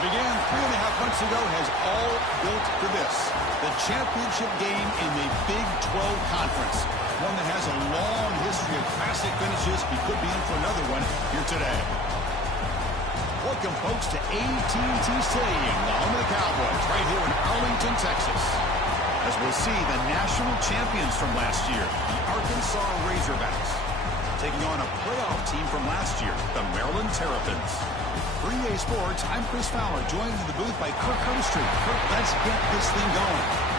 What began 3.5 months ago has all built to this. The championship game in the Big 12 Conference. One that has a long history of classic finishes. We could be in for another one here today. Welcome, folks, to AT&T Stadium, the home of the Cowboys, right here in Arlington, Texas. As we'll see, the national champions from last year, the Arkansas Razorbacks, taking on a playoff team from last year, the Maryland Terrapins. For EA Sports, I'm Chris Fowler, joined in the booth by Kirk Herbstreit. Kirk, let's get this thing going.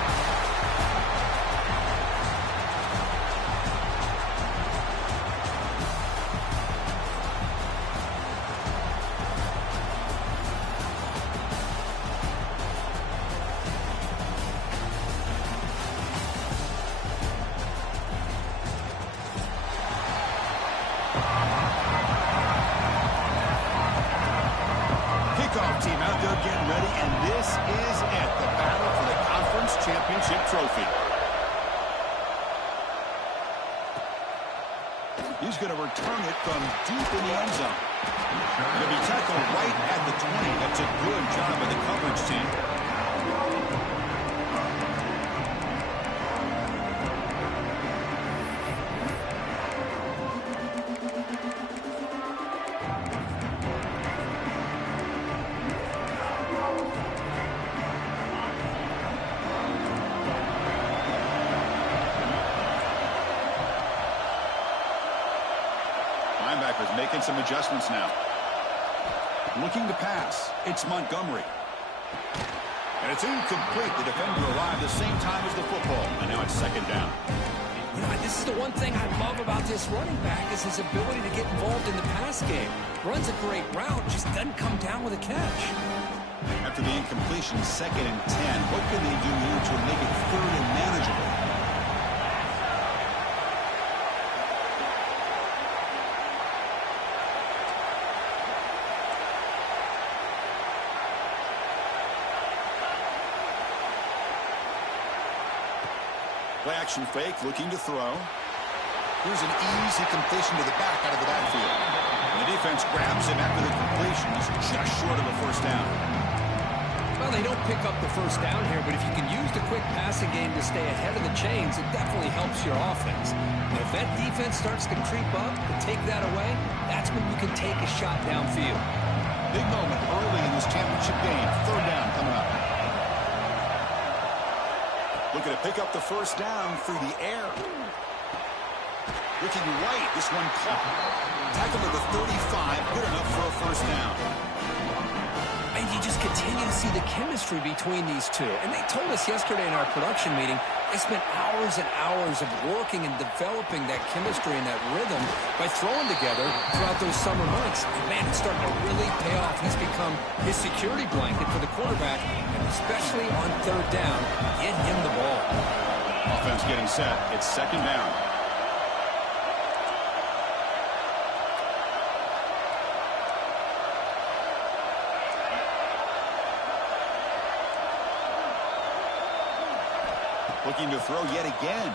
Team out there getting ready, and this is it, the battle for the conference championship trophy. He's going to return it from deep in the end zone. He'll be tackled right at the 20. That's a good job of the coverage team. Linebackers making some adjustments now. Looking to pass. It's Montgomery. And it's incomplete. The defender arrived the same time as the football. And now it's second down. You know, this is the one thing I love about this running back is his ability to get involved in the pass game. Runs a great route, just doesn't come down with a catch. After the incompletion, 2nd and 10. What can they do here to make it 3rd and manageable? Play action fake, looking to throw. Here's an easy completion to the back out of the backfield. And the defense grabs him after the completion. He's just short of a first down. Well, they don't pick up the first down here, but if you can use the quick passing game to stay ahead of the chains, it definitely helps your offense. But if that defense starts to creep up and take that away, that's when you can take a shot downfield. Big moment early in this championship game. 3rd down coming up. Looking to pick up the first down through the air. Looking right, this one caught. Tackled at the 35, good enough for a first down. And you just continue to see the chemistry between these two. And they told us yesterday in our production meeting, they spent hours and hours of working and developing that chemistry and that rhythm by throwing together throughout those summer months. And man, it's starting to really pay off. He's become his security blanket for the quarterback, and especially on 3rd down, get him the ball. Offense getting set. It's 2nd down. Looking to throw yet again.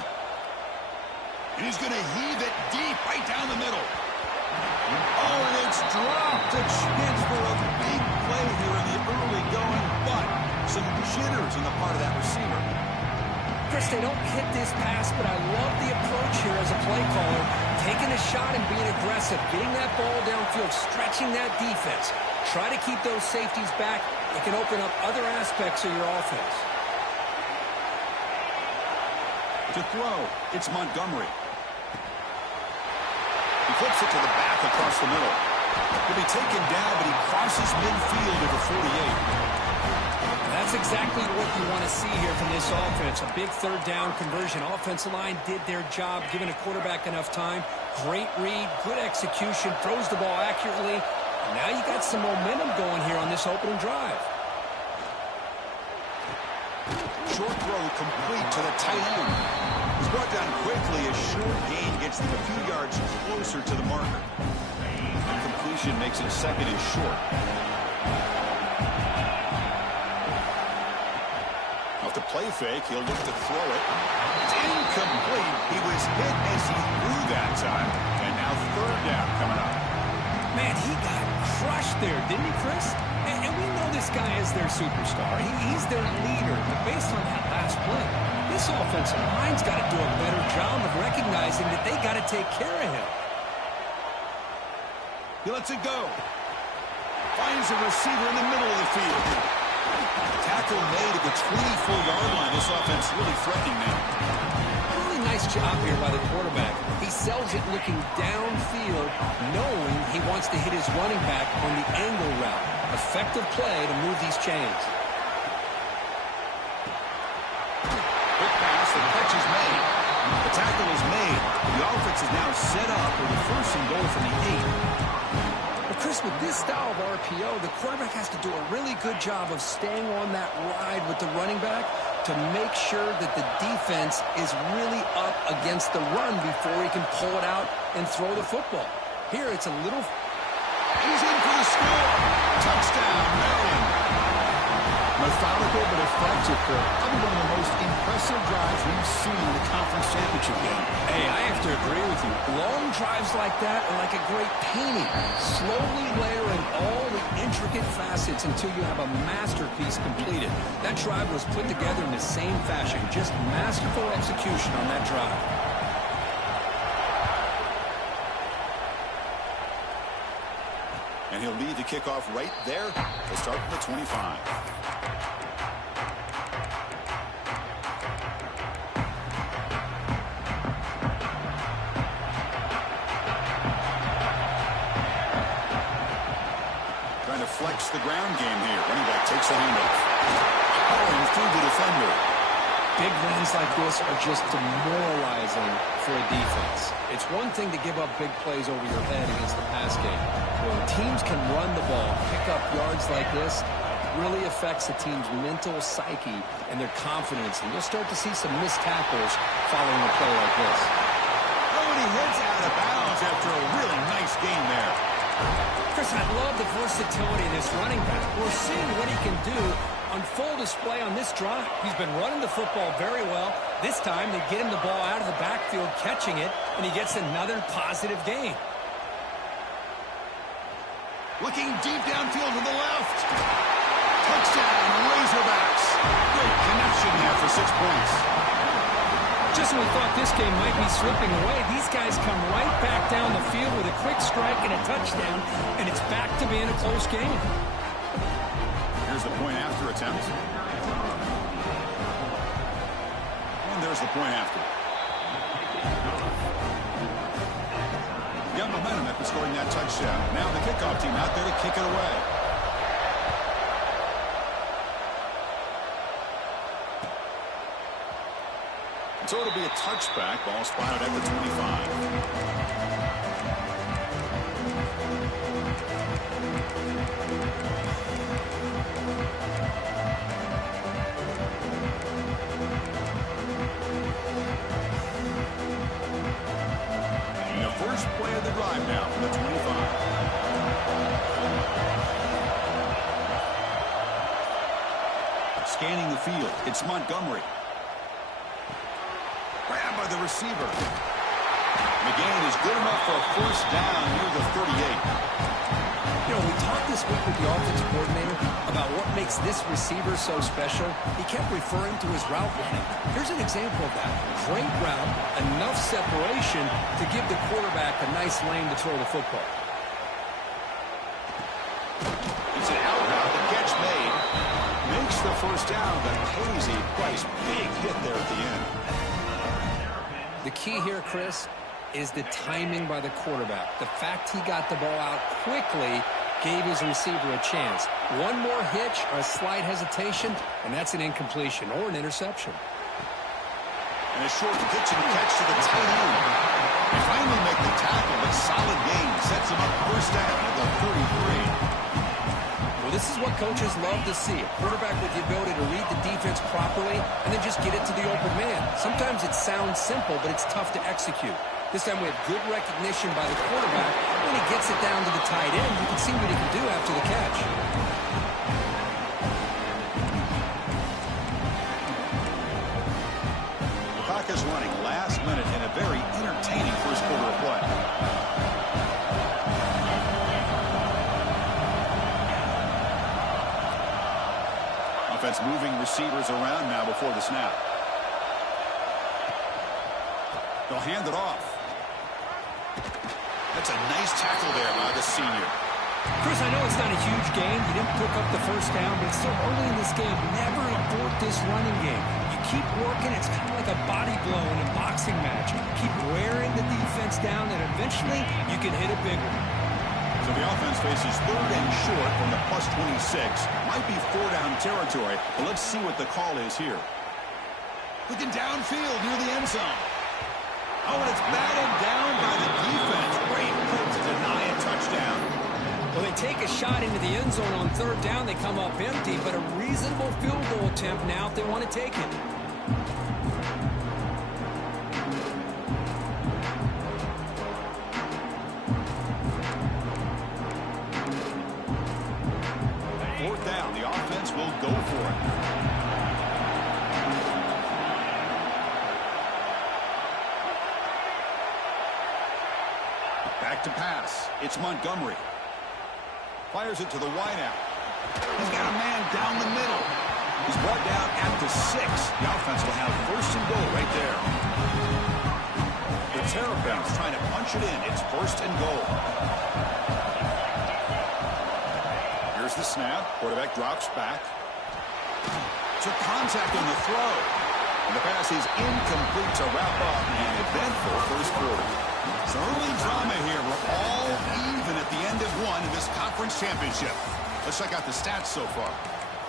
And he's going to heave it deep right down the middle. Oh, and it's dropped. A chance for a big play here in the early going, but some jitters on the part of that receiver. Chris, they don't hit this pass, but I love the approach here as a play caller. Taking a shot and being aggressive, getting that ball downfield, stretching that defense. Try to keep those safeties back. It can open up other aspects of your offense. To throw, it's Montgomery. He flips it to the back across the middle. He'll be taken down, but he crosses midfield at the 48. That's exactly what you want to see here from this offense. A big 3rd down conversion. Offensive line did their job, giving a quarterback enough time. Great read, good execution, throws the ball accurately. And now you got some momentum going here on this opening drive. Short throw complete to the tight end. He's brought down quickly. A short gain gets them a few yards closer to the marker. The completion makes it 2nd and short. Off the play fake, he'll look to throw it. It's incomplete. He was hit as he threw that time. And now 3rd down coming up. Man, he got crushed there, didn't he, Chris? And we know this this guy is their superstar. He's their leader. But based on that last play, this offensive line's got to do a better job of recognizing that they got to take care of him. He lets it go. Finds a receiver in the middle of the field. Tackle made at the 24-yard line. This offense really threatening now. Really nice job here by the quarterback. He sells it looking downfield, knowing he wants to hit his running back on the angle route. Effective play to move these chains. Quick pass, the catch is made. The tackle is made. The offense is now set up with a 1st and goal from the 8. Chris, with this style of RPO, the quarterback has to do a really good job of staying on that ride with the running back to make sure that the defense is really up against the run before he can pull it out and throw the football. Here, it's a little... He's in for the score. Touchdown, Maryland. Methodical but effective. Probably one of the most impressive drives we've seen in the conference championship game. Hey, I have to agree with you. Long drives like that are like a great painting. Slowly layering all the intricate facets until you have a masterpiece completed. That drive was put together in the same fashion. Just masterful execution on that drive. And he'll lead the kickoff right there. We'll start from the 25. Trying to flex the ground game here. Running back takes the handoff. Powering through the defender. Big runs like this are just demoralizing for a defense. It's one thing to give up big plays over your head against the pass game. When teams can run the ball, pick up yards like this, it really affects the team's mental psyche and their confidence. And you'll start to see some missed tackles following a play like this. Oh, and he heads out of bounds after a really nice game there. Chris, I love the versatility of this running back. We're seeing what he can do on full display on this drive. He's been running the football very well. This time they get him the ball out of the backfield, catching it, and he gets another positive gain. Looking deep downfield to the left. Touchdown, Razorbacks. Great connection there for 6 points. Just when we thought this game might be slipping away, these guys come right back down the field with a quick strike and a touchdown, and it's back to being a close game. Here's the point after attempt. And there's the point after. Got momentum after scoring that touchdown. Now the kickoff team out there to kick it away. So it'll be a touchback. Ball spotted at the 25. First play of the drive now from the 25. Scanning the field, it's Montgomery. Grabbed by the receiver. McGann is good enough for a 1st down near the 38. You know, we talked this week with the offensive coordinator about what makes this receiver so special. He kept referring to his route running. Here's an example of that. Great route, enough separation to give the quarterback a nice lane to throw the football. It's an out route, the catch made. Makes the 1st down, but pays a price. Big hit there at the end. The key here, Chris, is the timing by the quarterback. The fact he got the ball out quickly gave his receiver a chance. One more hitch or a slight hesitation, and that's an incompletion or an interception. And a short pitch and catch to the tight end. They finally make the tackle, but solid gain. Sets him up 1st down at the 33. Well, this is what coaches love to see. A quarterback with the ability to read the defense properly and then just get it to the open man. Sometimes it sounds simple, but it's tough to execute. This time we have good recognition by the quarterback. When he gets it down to the tight end, you can see what he can do after the catch. The clock is running last minute in a very entertaining 1st quarter of play. Offense moving receivers around now before the snap. They'll hand it off. That's a nice tackle there by the senior. Chris, I know it's not a huge game. You didn't pick up the first down, but it's still early in this game. Never abort this running game. You keep working. It's kind of like a body blow in a boxing match. Keep wearing the defense down, and eventually you can hit a big one. So the offense faces 3rd and short from the plus 26. Might be 4-down territory, but let's see what the call is here. Looking downfield near the end zone. Oh, and it's batted down by the defense. Great play to deny a touchdown. Well, they take a shot into the end zone on 3rd down. They come up empty, but a reasonable field goal attempt now if they want to take it. Down, the offense will go for it. Back to pass. It's Montgomery. Fires it to the wideout. He's got a man down the middle. He's brought down at the 6. The offense will have 1st and goal right there. The Terrapins trying to punch it in. It's 1st and goal. Here's the snap. Quarterback drops back. Took contact on the throw. And the pass is incomplete to wrap up an eventful first quarter. So early drama here. We're all even at the end of one in this conference championship. Let's check out the stats so far.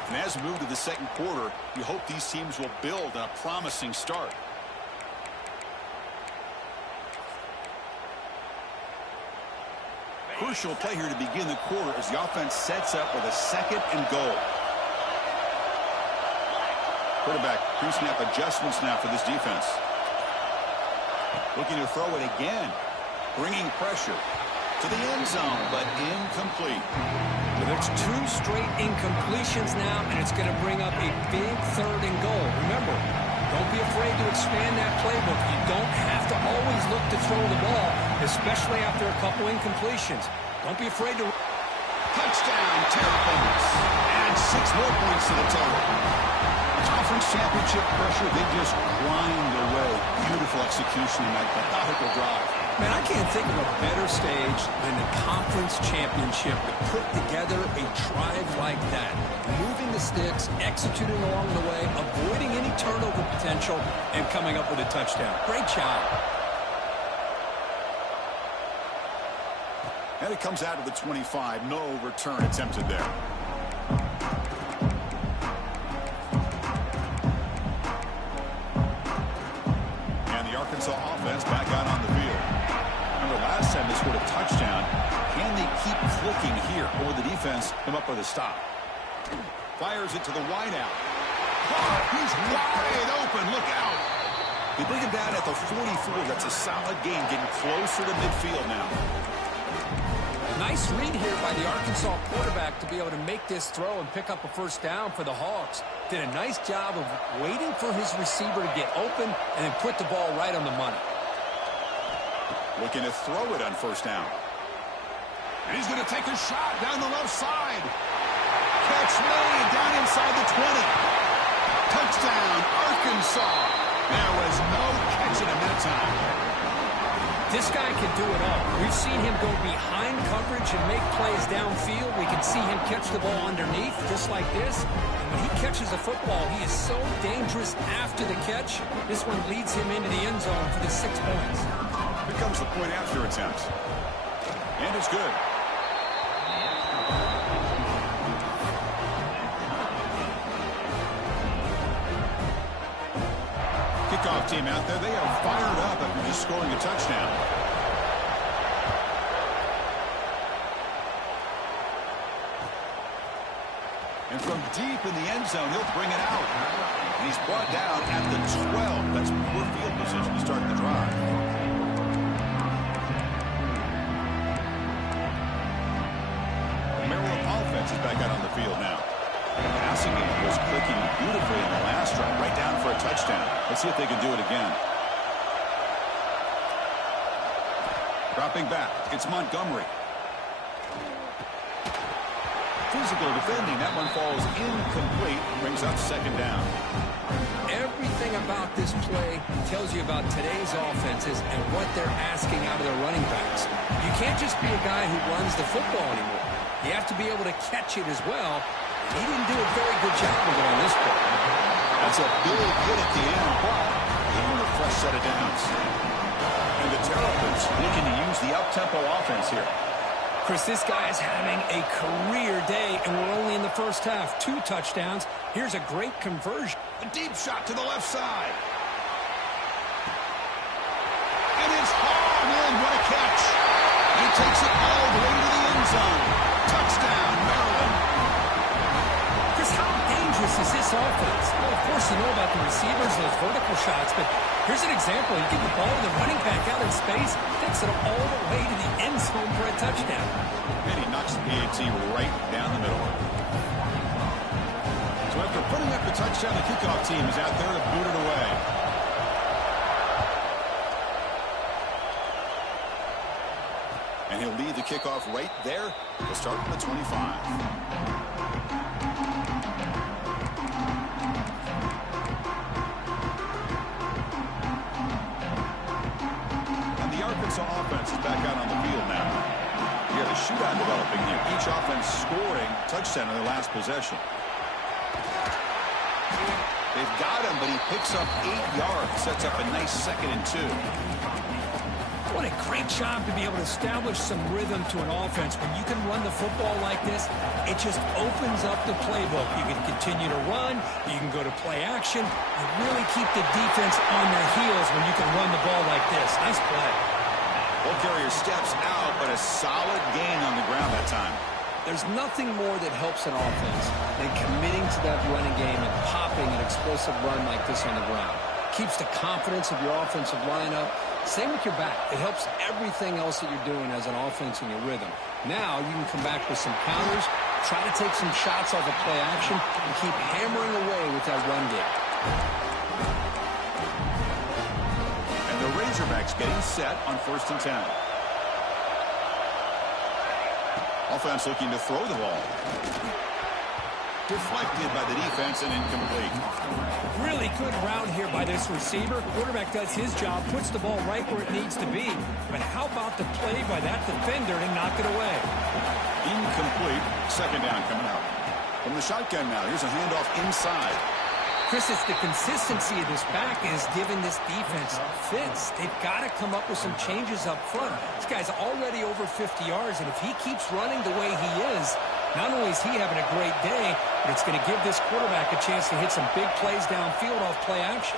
And as we move to the second quarter, we hope these teams will build on a promising start. Crucial play here to begin the quarter as the offense sets up with a 2nd and goal. Quarterback pre-snap adjustments now for this defense. Looking to throw it again. Bringing pressure to the end zone, but incomplete. Well, there's 2 straight incompletions now, and it's going to bring up a big 3rd and goal. Remember, don't be afraid to expand that playbook. You don't have to always look to throw the ball, especially after a couple incompletions. Don't be afraid to... Touchdown, Terrapins. And 6 more points to the total. Conference championship pressure, they just grind away. Beautiful execution in that methodical drive. Man, I can't think of a better stage than the conference championship to put together a drive like that. Moving the sticks, executing along the way, avoiding any turnover potential, and coming up with a touchdown. Great job. And it comes out of the 25. No return attempted there. And the Arkansas offense back out on the field. Remember last time they scored a touchdown. Can they keep clicking here, or the defense come up with a stop? Fires it to the wideout. Oh, he's wide open. Look out. They bring him down at the 44. That's a solid game, getting closer to midfield now. Nice read here by the Arkansas quarterback to be able to make this throw and pick up a 1st down for the Hogs. Did a nice job of waiting for his receiver to get open and then put the ball right on the money. Looking to throw it on 1st down. And he's going to take a shot down the left side. Catch made down inside the 20. Touchdown, Arkansas. There was no catching him that time. This guy can do it all. We've seen him go behind coverage and make plays downfield. We can see him catch the ball underneath, just like this. And when he catches a football, he is so dangerous after the catch. This one leads him into the end zone for the 6 points. Here comes the point after attempt. And it's good. Kickoff team out there, they are fired up after just scoring a touchdown. And from deep in the end zone, he'll bring it out. And he's brought down at the 12. That's poor field position to start the drive. Maryland offense is back out on the field now. The passing game was clicking beautifully in the last drive, right down for a touchdown. Let's see if they can do it again. Dropping back, it's Montgomery. physical defending. That one falls incomplete. Brings up second down. Everything about this play tells you about today's offenses and what they're asking out of their running backs. You can't just be a guy who runs the football anymore. You have to be able to catch it as well. He didn't do a very good job of it on this play. That's a big hit at the end, but even a fresh set of downs. And the Terrapins looking to use the up-tempo offense here. Chris, this guy is having a career day, and we're only in the first half. 2 touchdowns. Here's a great conversion. A deep shot to the left side. And it's hauled in. What a catch. He takes it all the way to the end zone. Touchdown, Maryland. Chris, how dangerous is this offense? Well, of course, you know about the receivers, those vertical shots, but here's an example. You give the ball to the running back out in space, takes it all the way to the end zone for a touchdown. And he knocks the PAT right down the middle. So after putting up the touchdown, the kickoff team is out there to boot it away. And he'll lead the kickoff right there. He'll start from the 25. Offense is back out on the field now. You got a shootout developing here. Each offense scoring touchdown in their last possession. They've got him, but he picks up 8 yards. Sets up a nice 2nd and 2. What a great job to be able to establish some rhythm to an offense. When you can run the football like this, it just opens up the playbook. You can continue to run. You can go to play action. You really keep the defense on their heels when you can run the ball like this. Nice play. Ball carrier steps out, but a solid gain on the ground that time. There's nothing more that helps an offense than committing to that running game and popping an explosive run like this on the ground. Keeps the confidence of your offensive lineup. Same with your back. It helps everything else that you're doing as an offense in your rhythm. Now you can come back with some counters, try to take some shots off of play action, and keep hammering away with that run game. The Razorbacks getting set on 1st and 10. Offense looking to throw the ball. Deflected by the defense and incomplete. Really good route here by this receiver. Quarterback does his job, puts the ball right where it needs to be. But how about the play by that defender to knock it away? Incomplete. 2nd down coming out. From the shotgun now, here's a handoff inside. Chris, it's the consistency of this back is giving this defense fits. They've got to come up with some changes up front. This guy's already over 50 yards, and if he keeps running the way he is, not only is he having a great day, but it's going to give this quarterback a chance to hit some big plays downfield off play action.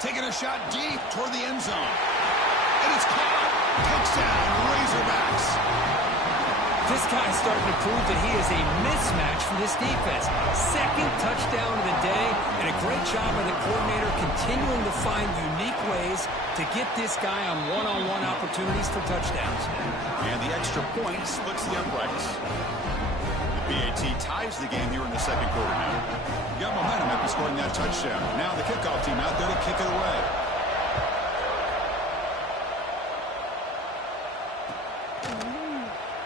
Taking a shot deep toward the end zone. And it's caught. Touchdown, Razorbacks. This guy's starting to prove that he is a mismatch for this defense. 2nd touchdown of the day, and a great job by the coordinator continuing to find unique ways to get this guy on one-on-one opportunities for touchdowns. And the extra point splits the uprights. The PAT ties the game here in the 2nd quarter now. Got momentum after scoring that touchdown. Now the kickoff team out there to kick it away.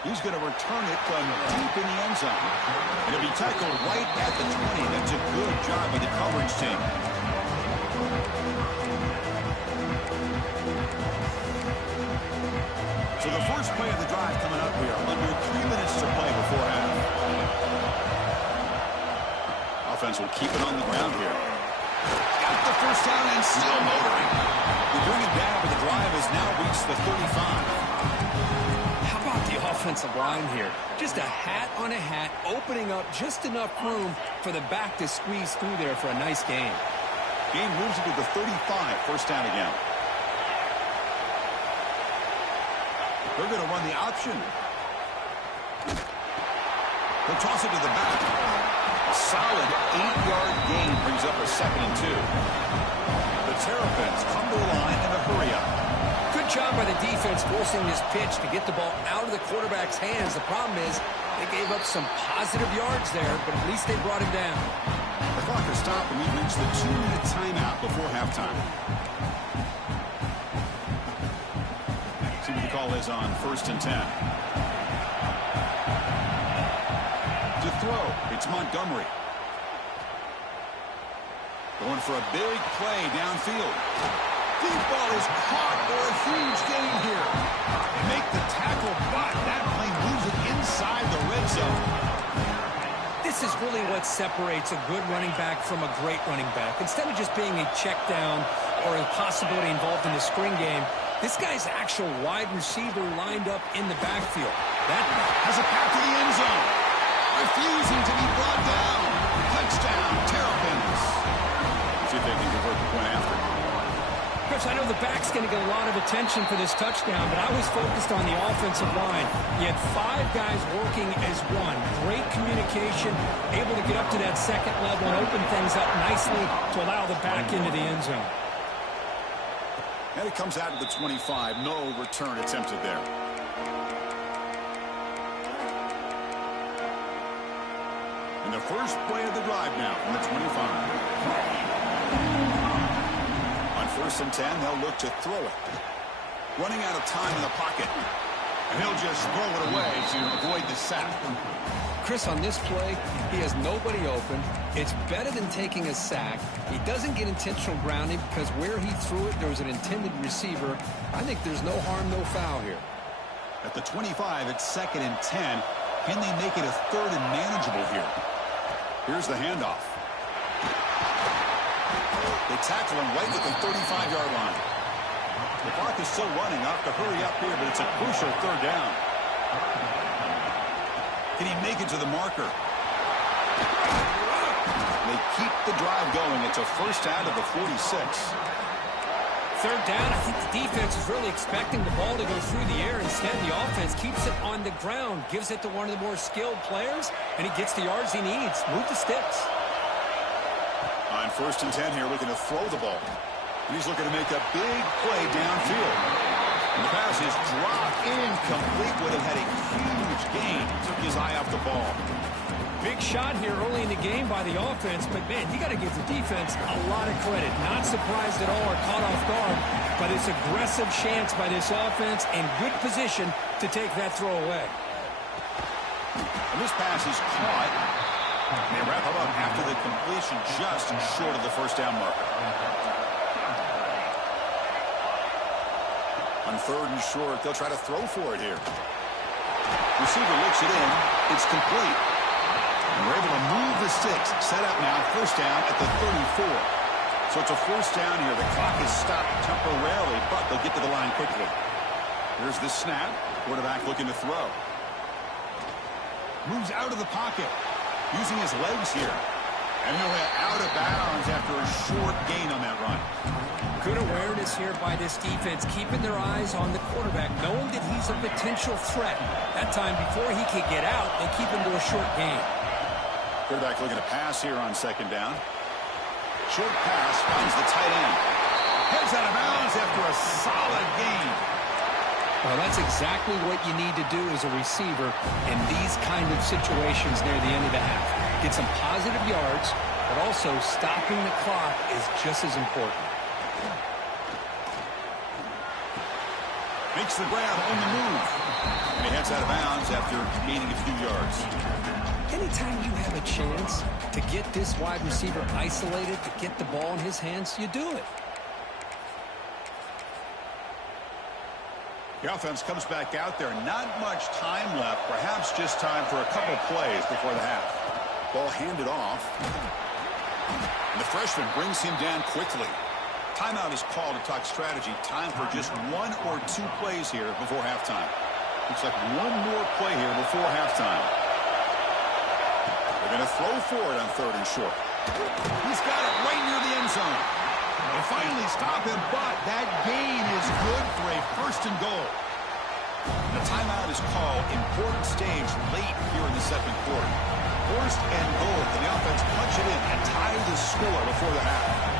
He's going to return it from deep in the end zone. And it'll be tackled right at the 20. That's a good job by the coverage team. So the first play of the drive coming up here. Under 3 minutes to play before half. Offense will keep it on the ground here. Got the first down and still motoring. We bring it down, but the drive has now reached the 35. The offensive line here. Just a hat on a hat, opening up just enough room for the back to squeeze through there for a nice gain. Game moves it to the 35, 1st down again. They're going to run the option. They'll toss it to the back. A solid 8-yard gain brings up a 2nd and 2. The Terrapins come to the line in a hurry-up. Good job by the defense forcing this pitch to get the ball out of the quarterback's hands. The problem is they gave up some positive yards there, but at least they brought him down. The clock has stopped, and we've reached the 2-minute timeout before halftime. See what the call is on 1st and 10. throw. It's Montgomery. Going for a big play downfield. Deep ball is caught for a huge gain here. Make the tackle, but that plane moves it inside the red zone. This is really what separates a good running back from a great running back. Instead of just being a check down or a possibility involved in the screen game, this guy's actual wide receiver lined up in the backfield. That has a path to the end zone. Refusing to be brought down. Touchdown, Terrapins. See if they can convert the point after. Chris, I know the back's going to get a lot of attention for this touchdown, but I was focused on the offensive line. You had 5 guys working as one. Great communication, able to get up to that second level and open things up nicely to allow the back into the end zone. And it comes out to the 25. No return attempted there. And the first play of the drive now from the 25. On 1st and 10, they'll look to throw it. Running out of time in the pocket. And he'll just throw it away to avoid the sack. Chris, on this play, he has nobody open. It's better than taking a sack. He doesn't get intentional grounding because where he threw it, there was an intended receiver. I think there's no harm, no foul here. At the 25, it's 2nd and 10. Can they make it a 3rd and manageable here? Here's the handoff. They tackle him right at the 35-yard line. The clock is still running. Off to hurry up here, but it's a crucial 3rd down. Can he make it to the marker? They keep the drive going. It's a 1st down to the 46. 3rd down, I think the defense is really expecting the ball to go through the air. Instead, the offense keeps it on the ground, gives it to one of the more skilled players, and he gets the yards he needs. Move the sticks. On 1st and 10 here, looking to throw the ball. And he's looking to make a big play downfield. And the pass is dropped incomplete. Would have had a huge gain. Took his eye off the ball. Big shot here early in the game by the offense, but, man, you got to give the defense a lot of credit. Not surprised at all or caught off guard, but it's aggressive chance by this offense and good position to take that throw away. And this pass is caught. They wrap him up after the completion just short of the 1st down marker. On 3rd and short, they'll try to throw for it here. Receiver looks it in. It's complete. And we're able to move the sticks. Set up now, 1st down at the 34. So it's a 1st down here. The clock is stopped temporarily, but they'll get to the line quickly. Here's the snap. Quarterback looking to throw. Moves out of the pocket. Using his legs here. And he'll head out of bounds after a short gain on that run. Good awareness here by this defense, keeping their eyes on the quarterback, knowing that he's a potential threat. That time, before he could get out, they keep him to a short gain. Quarterback looking to pass here on 2nd down. Short pass finds the tight end. Heads out of bounds after a solid gain. Well, that's exactly what you need to do as a receiver in these kind of situations near the end of the half. Get some positive yards, but also stopping the clock is just as important. Makes the grab on the move. And he heads out of bounds after gaining a few yards. Anytime you have a chance to get this wide receiver isolated, to get the ball in his hands, you do it. The offense comes back out there. Not much time left. Perhaps just time for a couple plays before the half. Ball handed off. And the freshman brings him down quickly. Timeout is called to talk strategy. Time for just 1 or 2 plays here before halftime. Looks like one more play here before halftime. They're going to throw for it on 3rd and short. He's got it right near the end zone. They finally stop him, but that gain is good for a 1st and goal. The timeout is called. Important stage late here in the 2nd quarter. 1st and goal. Can the offense punch it in and tie the score before the half?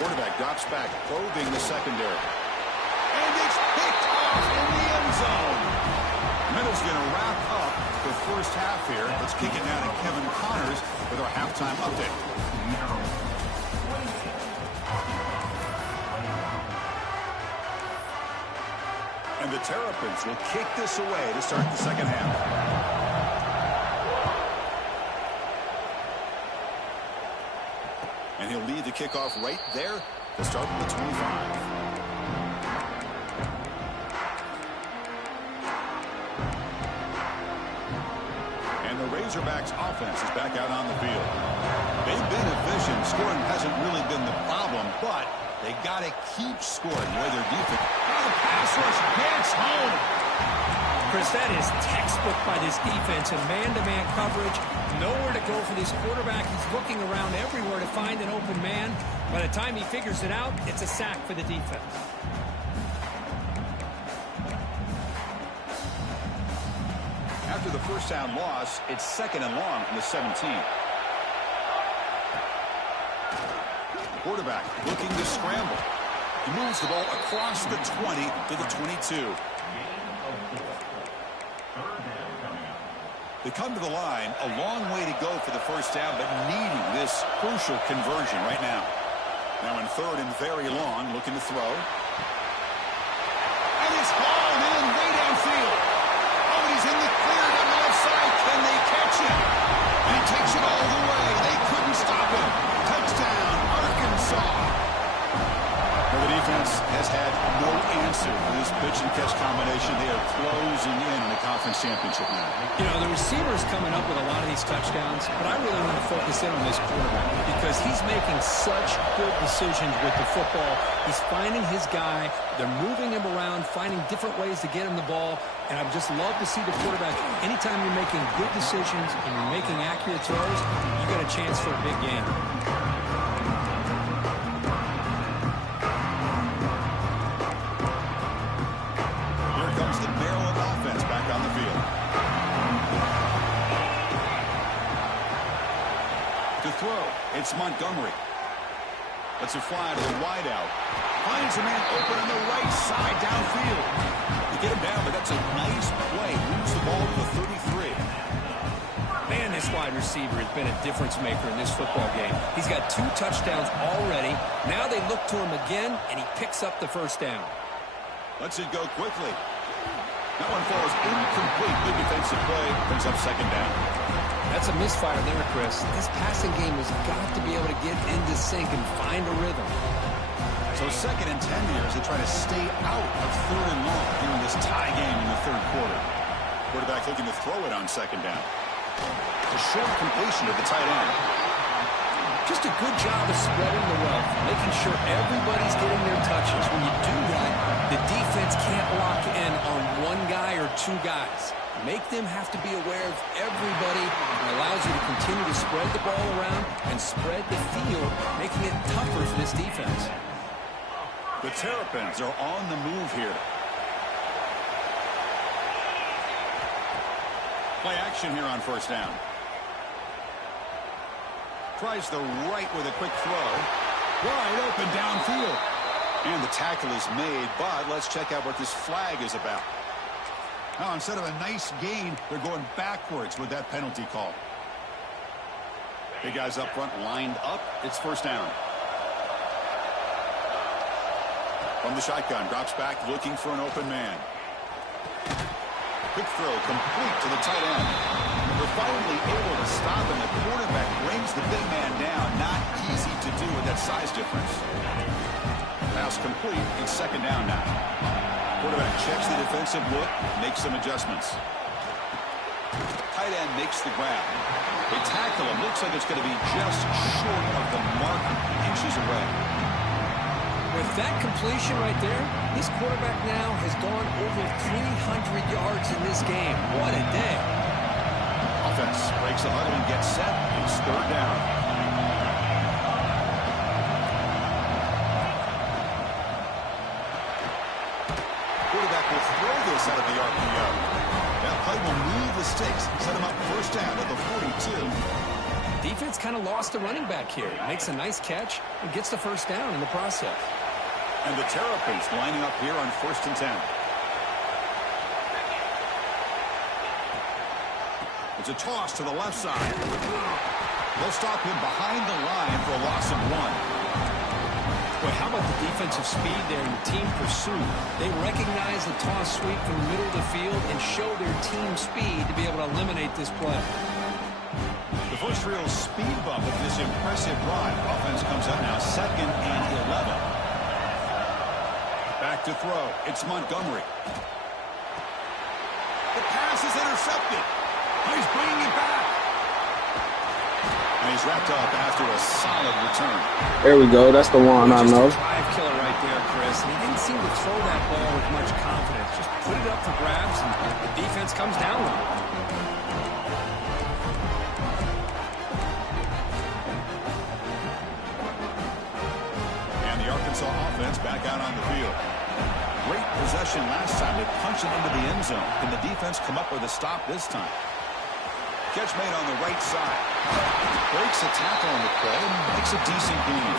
Quarterback drops back, probing the secondary. And it's picked off in the end zone. Middle's going to wrap up the 1st half here. Let's kick it now to Kevin Connors with our halftime update. And the Terrapins will kick this away to start the second half. And he'll lead the kickoff right there to start with the 25. And the Razorbacks offense is back out on the field. They've been efficient. Scoring hasn't really been the problem, but they got to keep scoring the way their defense. Oh, the pass rush gets home. Chris, that is textbook by this defense and man-to-man coverage. Nowhere to go for this quarterback. He's looking around everywhere to find an open man. By the time he figures it out, it's a sack for the defense. After the first down loss, it's second and long from the 17. Quarterback looking to scramble. He moves the ball across the 20 to the 22. They come to the line, a long way to go for the first down, but needing this crucial conversion right now. Now in third and very long, looking to throw. And it's hauled in way downfield. Oh, he's in the clear down the left side. Can they catch him? And he takes it all the way. They couldn't stop him. Touchdown, Arkansas. Well, the defense has had no answer for this pitch and catch combination. They are closing in the conference championship now. You know, the receiver's coming up with a lot of these touchdowns, but I really want to focus in on this quarterback because he's making such good decisions with the football. He's finding his guy. They're moving him around, finding different ways to get him the ball, and I just love to see the quarterback. Anytime you're making good decisions and you're making accurate throws, you got a chance for a big game. It's Montgomery. Let's it fly to the wideout. Finds a man open on the right side downfield. They get him down, but that's a nice play. Moves the ball to the 33. Man, this wide receiver has been a difference maker in this football game. He's got 2 touchdowns already. Now they look to him again, and he picks up the first down. Lets it go quickly. That one falls incomplete. Good defensive play. Brings up second down. That's a misfire there, Chris. This passing game has got to be able to get into sync and find a rhythm. So second and 10 here as they try to stay out of third and long here in this tie game in the third quarter. Quarterback looking to throw it on second down. A short completion to the tight end. Just a good job of spreading the wealth, making sure everybody's getting their touches. When you do that, the defense can't lock in on one guy or 2 guys. Make them have to be aware of everybody. It allows you to continue to spread the ball around and spread the field, making it tougher for this defense. The Terrapins are on the move here. Play action here on first down. Tries the right with a quick throw. Wide open downfield. And the tackle is made, but let's check out what this flag is about. Now, instead of a nice gain, they're going backwards with that penalty call. Big guys up front lined up. It's first down. From the shotgun, drops back looking for an open man. Quick throw complete to the tight end. They're finally able to stop him. The quarterback brings the big man down. Not easy to do with that size difference. Pass complete. It's second down now. Quarterback checks the defensive look, makes some adjustments. Tight end makes the grab. They tackle him. Looks like it's going to be just short of the mark, inches away. With that completion right there, this quarterback now has gone over 300 yards in this game. What a day. Offense breaks the huddle and gets set. It's third down. Out of the RPO. That play will move the sticks, set him up first down at the 42. Defense kind of lost the running back here. Makes a nice catch and gets the first down in the process. And the Terrapins lining up here on first and 10. It's a toss to the left side. They'll stop him behind the line for a loss of 1. Well, Boy, how about the defensive speed there in the team pursuit? They recognize the toss sweep from the middle of the field and show their team speed to be able to eliminate this play. The first real speed bump of this impressive run. Offense comes up now 2nd and 11. Back to throw. It's Montgomery. The pass is intercepted. He's bringing it back. And he's wrapped up after a solid return. There we go. That's the one I know. Just a drive killer right there, Chris. And he didn't seem to throw that ball with much confidence. Just put it up for grabs, and the defense comes down with it. And the Arkansas offense back out on the field. Great possession last time. They punch it into the end zone. Can the defense come up with a stop this time? Catch made on the right side. Breaks a tackle on the play and makes a decent gain.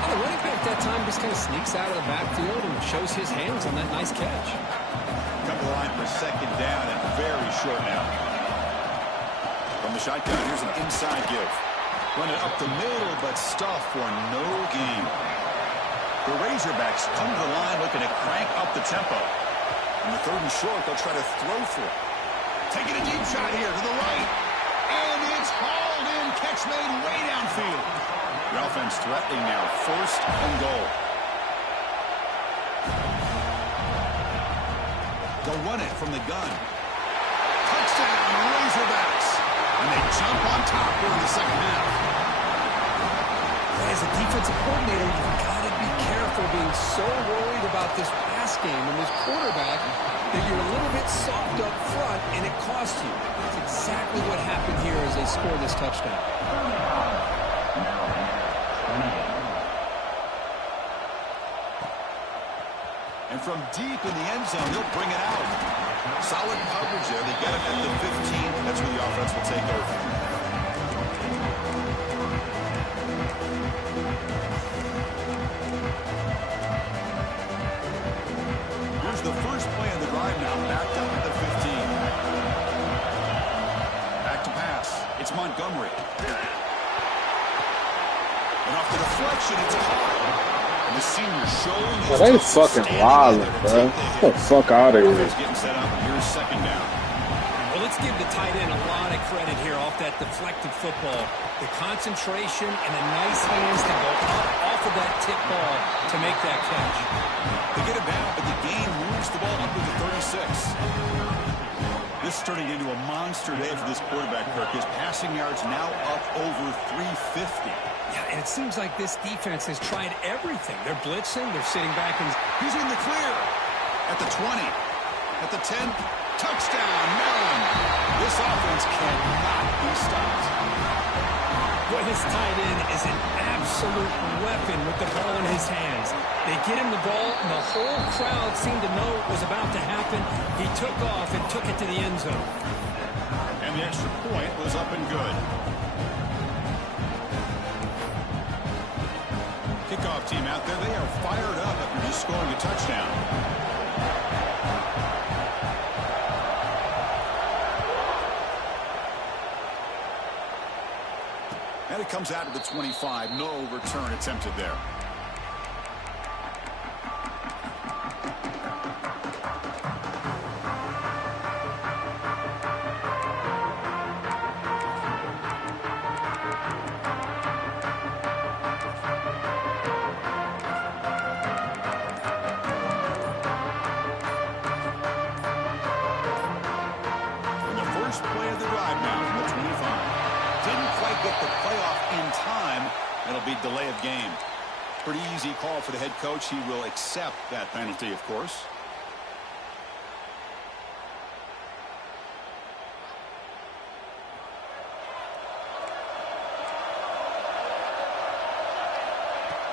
Well, the running back that time just kind of sneaks out of the backfield and shows his hands on that nice catch. Come to the line for 2nd down and very short now. From the shotgun, here's an inside give. Run it up the middle, but stuff for no gain. The Razorbacks come to the line looking to crank up the tempo. On the 3rd and short, they'll try to throw for it. Taking a deep shot here to the right. And it's hauled in. Catch made way downfield. The offense threatening now. 1st and goal. They'll run it from the gun. Touchdown, Razorbacks. And they jump on top during the 2nd half. As a defensive coordinator, you've got to be careful being so worried about this pass game and this quarterback that you're a little bit soft up front and it costs you. That's exactly what happened here as they score this touchdown. And from deep in the end zone, he'll bring it out. Solid coverage there. They get it at the 15. That's where the offense will take over. Here's the first play of the drive now. Backed up at the 15. Back to pass. It's Montgomery. And off the deflection, it's caught. And the senior showing his They fucking wild, bro. Get the fuck out of here. Getting set up. Here's 2nd down. Well, let's give the tight end a lot of credit here off that deflected football. The concentration and the nice hands to go up off of that tip ball to make that catch. They get it back, but the game moves the ball up to the 36. This is turning into a monster day for this quarterback, Kirk. His passing yards now up over 350. Yeah, and it seems like this defense has tried everything. They're blitzing, they're sitting back, and he's in the clear. At the 20, at the 10, touchdown, Maryland. This offense cannot be stopped. Boy, this tight end is an absolute weapon with the ball in his hands. They get him the ball, and the whole crowd seemed to know it was about to happen. He took off and took it to the end zone. And the extra point was up and good. Kickoff team out there, they are fired up after just scoring a touchdown. And it comes out to the 25. No return attempted there. Play of the drive now from the 25. Didn't quite get the playoff in time. It'll be delay of game. Pretty easy call for the head coach. He will accept that penalty, of course.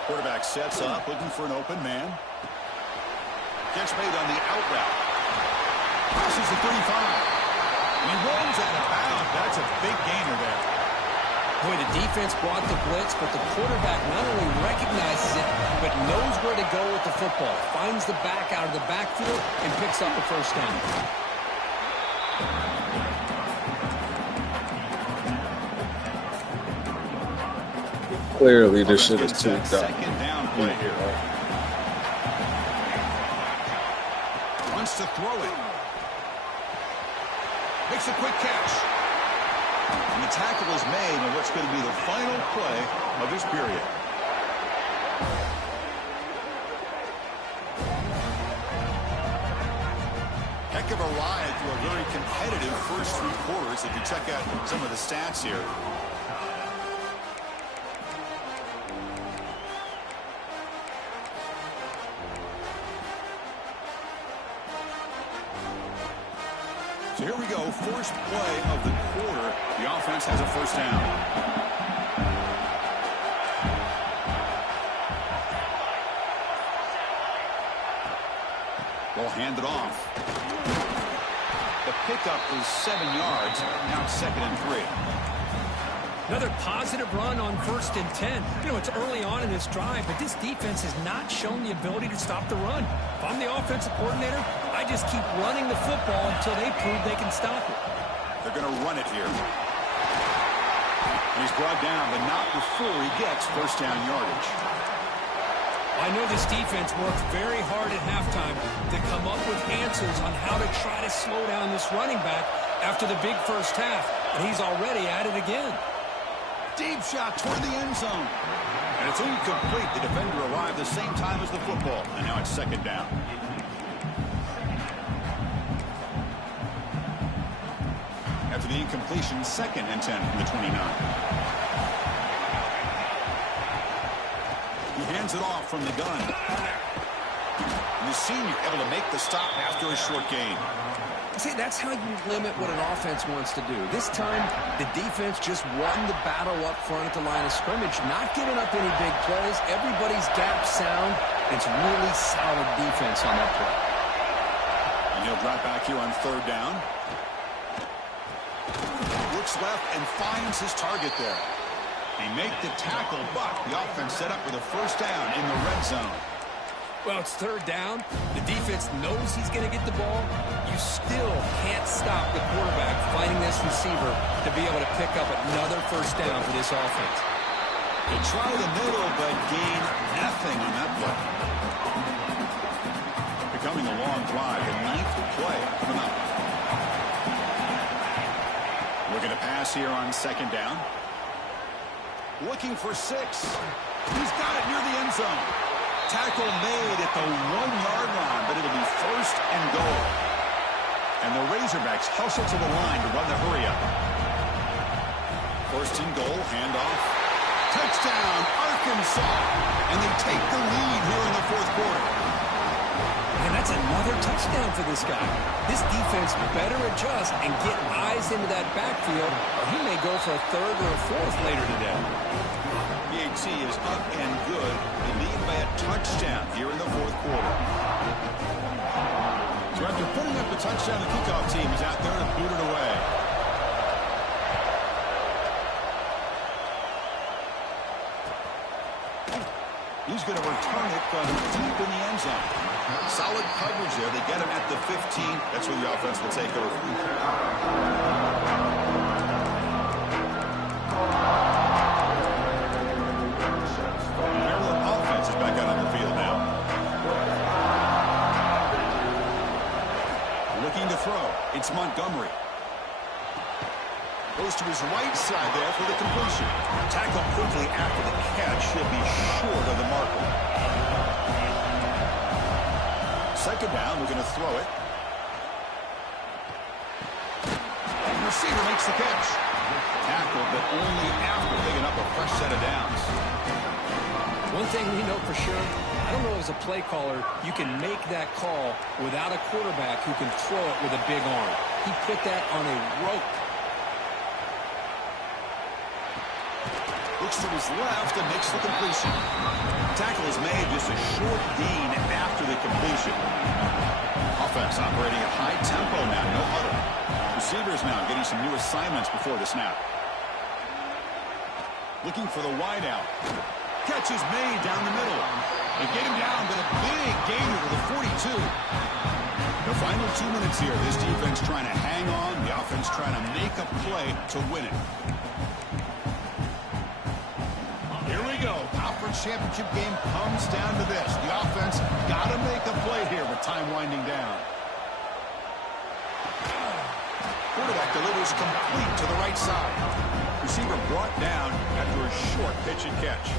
Quarterback sets up, looking for an open man. Catch made on the out route. Crosses the 35. And he rolls out of bounds. That's a big gainer there. Boy, the defense brought the blitz, but the quarterback not only recognizes it, but knows where to go with the football. Finds the back out of the backfield and picks up the first down. Clearly, this shit is too tough. Second down play here. Wants to throw it. Makes a quick catch. And the tackle is made on what's going to be the final play of this period. Heck of a ride through a very competitive first 3 quarters if you check out some of the stats here. So here we go, first play of the quarter. The offense has a first down. Ball handed off. The pickup is 7 yards. Now it's 2nd and 3. Another positive run on 1st and 10. You know, it's early on in this drive, but this defense has not shown the ability to stop the run. If I'm the offensive coordinator, I just keep running the football until they prove they can stop it. They're going to run it here. And he's brought down, but not before he gets first down yardage. I know this defense worked very hard at halftime to come up with answers on how to try to slow down this running back after the big first half, and he's already at it again. Deep shot toward the end zone. And it's incomplete. The defender arrived the same time as the football, and now it's 2nd down. After the incompletion, 2nd and 10 from the 29. He hands it off from the gun. And the senior able to make the stop after a short gain. See, that's how you limit what an offense wants to do. This time, the defense just won the battle up front at the line of scrimmage, not giving up any big plays. Everybody's gap sound. It's really solid defense on that play. And he'll drop back here on 3rd down. Looks left and finds his target there. They make the tackle, but the offense set up with a first down in the red zone. Well, it's 3rd down. The defense knows he's going to get the ball. You still can't stop the quarterback finding this receiver to be able to pick up another first down for this offense. They try the middle, but gain nothing on that play. Becoming a long drive, the 9th play coming up. Looking to pass here on 2nd down. Looking for 6. He's got it near the end zone. Tackle made at the 1-yard line, but it'll be 1st and goal. And the Razorbacks hustle to the line to run the hurry-up. 1st and goal, handoff. Touchdown, Arkansas. And they take the lead here in the 4th quarter. And that's another touchdown for this guy. This defense better adjust and get eyes into that backfield, or he may go for a 3rd or a 4th later today. PAT is up and good. They lead by a touchdown here in the 4th quarter. So after putting up the touchdown, the kickoff team is out there to boot it away. He's going to return it from deep in the end zone. Solid coverage there. They get him at the 15. That's where the offense will take over. Maryland offense is back out on the field now. Looking to throw. It's Montgomery. Goes to his right side there for the completion. Tackled quickly after the catch. He'll be short of the marker. 2nd down, we're going to throw it. And the receiver makes the catch. Tackled, but only after picking up a fresh set of downs. One thing we know for sure, I don't know as a play caller, you can make that call without a quarterback who can throw it with a big arm. He put that on a rope. Looks to his left and makes the completion. Tackle is made, just a short gain after the completion. Offense operating at high tempo now, no huddle. Receivers now getting some new assignments before the snap. Looking for the wide out. Catch is made down the middle. They get him down, but a big gainer to the 42. The final 2 minutes here. This defense trying to hang on. The offense trying to make a play to win it. Here we go. Conference conference championship game comes down to this. The offense got to make a play here with time winding down. Quarterback delivers complete to the right side. Receiver brought down after a short pitch and catch.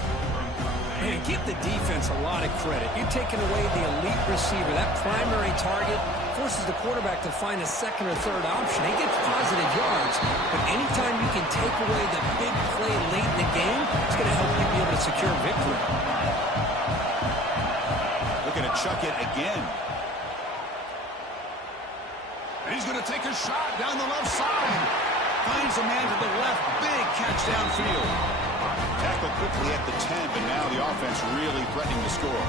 Man, give the defense a lot of credit. You're taking away the elite receiver. That primary target forces the quarterback to find a second or third option. He gets positive yards, but anytime you can take away the big play late in the game, it's going to help you be able to secure victory. Looking to chuck it again. And he's going to take a shot down the left side. Finds a man to the left. Big catch downfield. Tackle quickly at the 10, but now the offense really threatening to score.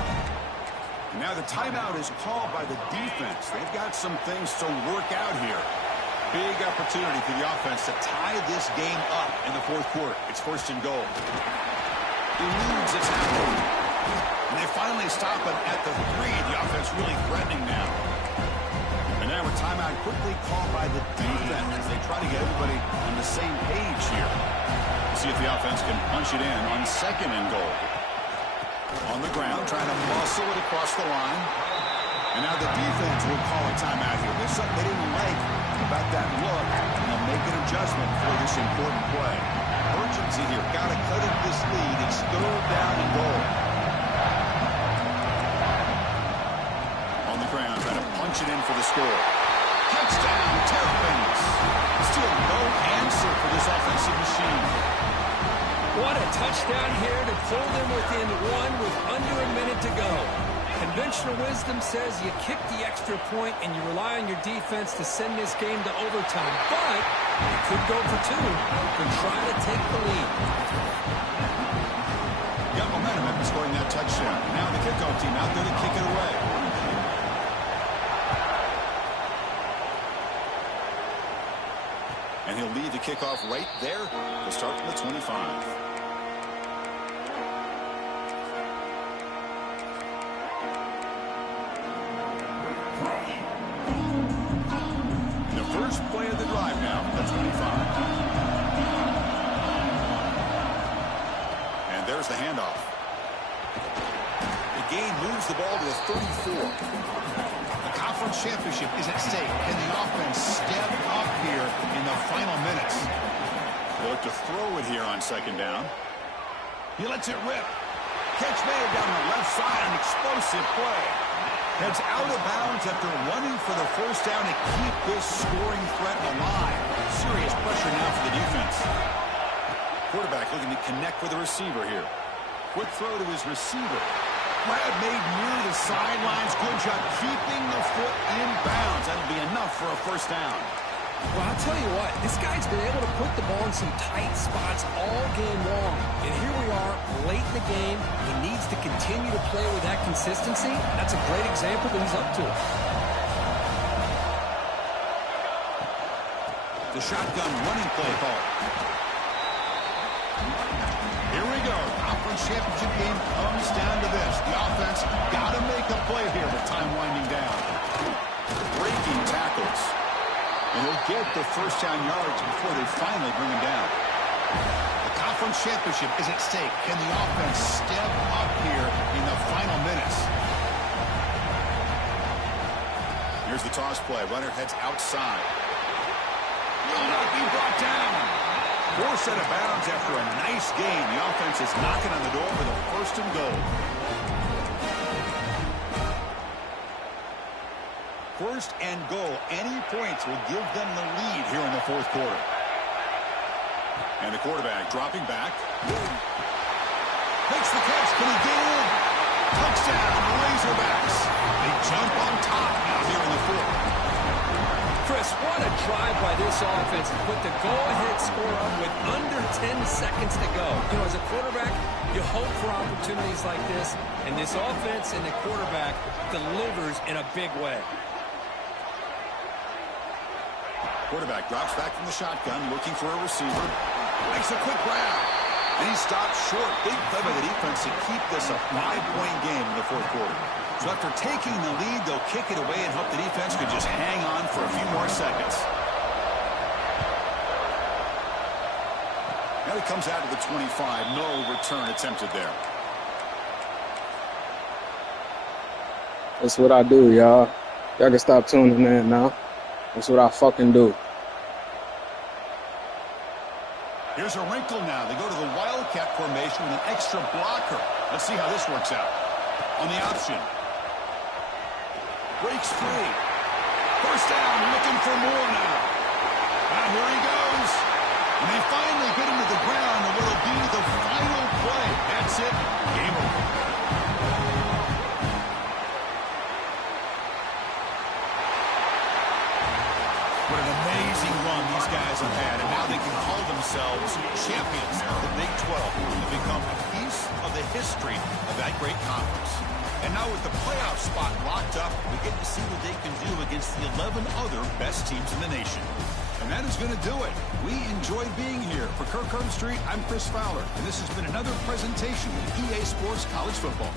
And now the timeout is called by the defense. They've got some things to work out here. Big opportunity for the offense to tie this game up in the fourth quarter. It's first and goal. Eludes the tackle. And they finally stop him at the 3. The offense really threatening now. And now a timeout quickly called by the defense as they try to get everybody on the same page here. See if the offense can punch it in on second and goal. On the ground, trying to muscle it across the line. And now the defense will call a timeout here. There's something they didn't like about that look, and they'll make an adjustment for this important play. Urgency here. Got to cut into this lead. It's third down and goal. On the ground, trying to punch it in for the score. Touchdown, Terrapins. Still no answer for this offensive machine. What a touchdown here to pull them within one with under a minute to go. Conventional wisdom says you kick the extra point and you rely on your defense to send this game to overtime. But you could go for 2 and try to take the lead. Got momentum after scoring that touchdown. Now the kickoff team out there to kick it away. And he'll lead the kickoff right there. He'll start from the 25. The first play of the drive now, the 25. And there's the handoff. The game moves the ball to the 34. The conference championship is at stake. Can the offense step up here in the final minutes? They look to throw it here on second down. He lets it rip. Catch made down the left side. An explosive play. Heads out of bounds after running for the first down to keep this scoring threat alive. Serious pressure now for the defense. Quarterback looking to connect with the receiver here. Quick throw to his receiver. Grab made near the sidelines. Good job keeping the foot in bounds. That'll be enough for a first down. Well, I'll tell you what, this guy's been able to put the ball in some tight spots all game long. And here we are, late in the game. He needs to continue to play with that consistency. That's a great example that he's up to it. The shotgun running play call. Here we go. Conference championship game comes down to this. The offense got to make a play here with time winding down. Breaking tackles. And he'll get the first down yards before they finally bring him down. The conference championship is at stake. Can the offense step up here in the final minutes? Here's the toss play. Runner heads outside. Will not be brought down. Forced out of bounds after a nice game. The offense is knocking on the door for the first and goal. First and goal. Any points will give them the lead here in the fourth quarter. And the quarterback dropping back. Makes the catch. Can he get in? Touchdown, Razorbacks. They jump on top now here in the fourth. Chris, what a drive by this offense to put the go-ahead score up with under 10 seconds to go. You know, as a quarterback, you hope for opportunities like this, and this offense and the quarterback delivers in a big way. Quarterback drops back from the shotgun, looking for a receiver. Makes a quick grab. And he stops short. Big play by the defense to keep this a 5-point game in the fourth quarter. So after taking the lead, they'll kick it away and hope the defense could just hang on for a few more seconds. Now he comes out to the 25. No return attempted there. That's what I do, y'all. Y'all can stop tuning in now. That's what I fucking do. Here's a wrinkle now. They go to the Wildcat formation with an extra blocker. Let's see how this works out. On the option. Breaks free. First down, looking for more now. And here he goes. And they finally get him to the ground, and what'll be the final play. That's it. Game over. What an amazing run these guys have had, and now they can call themselves champions of the Big 12 and become a piece of the history of that great conference. And now with the playoff spot locked up, we get to see what they can do against the 11 other best teams in the nation. And that is going to do it. We enjoyed being here. For Kirk Street, I'm Chris Fowler, and this has been another presentation of EA Sports College Football.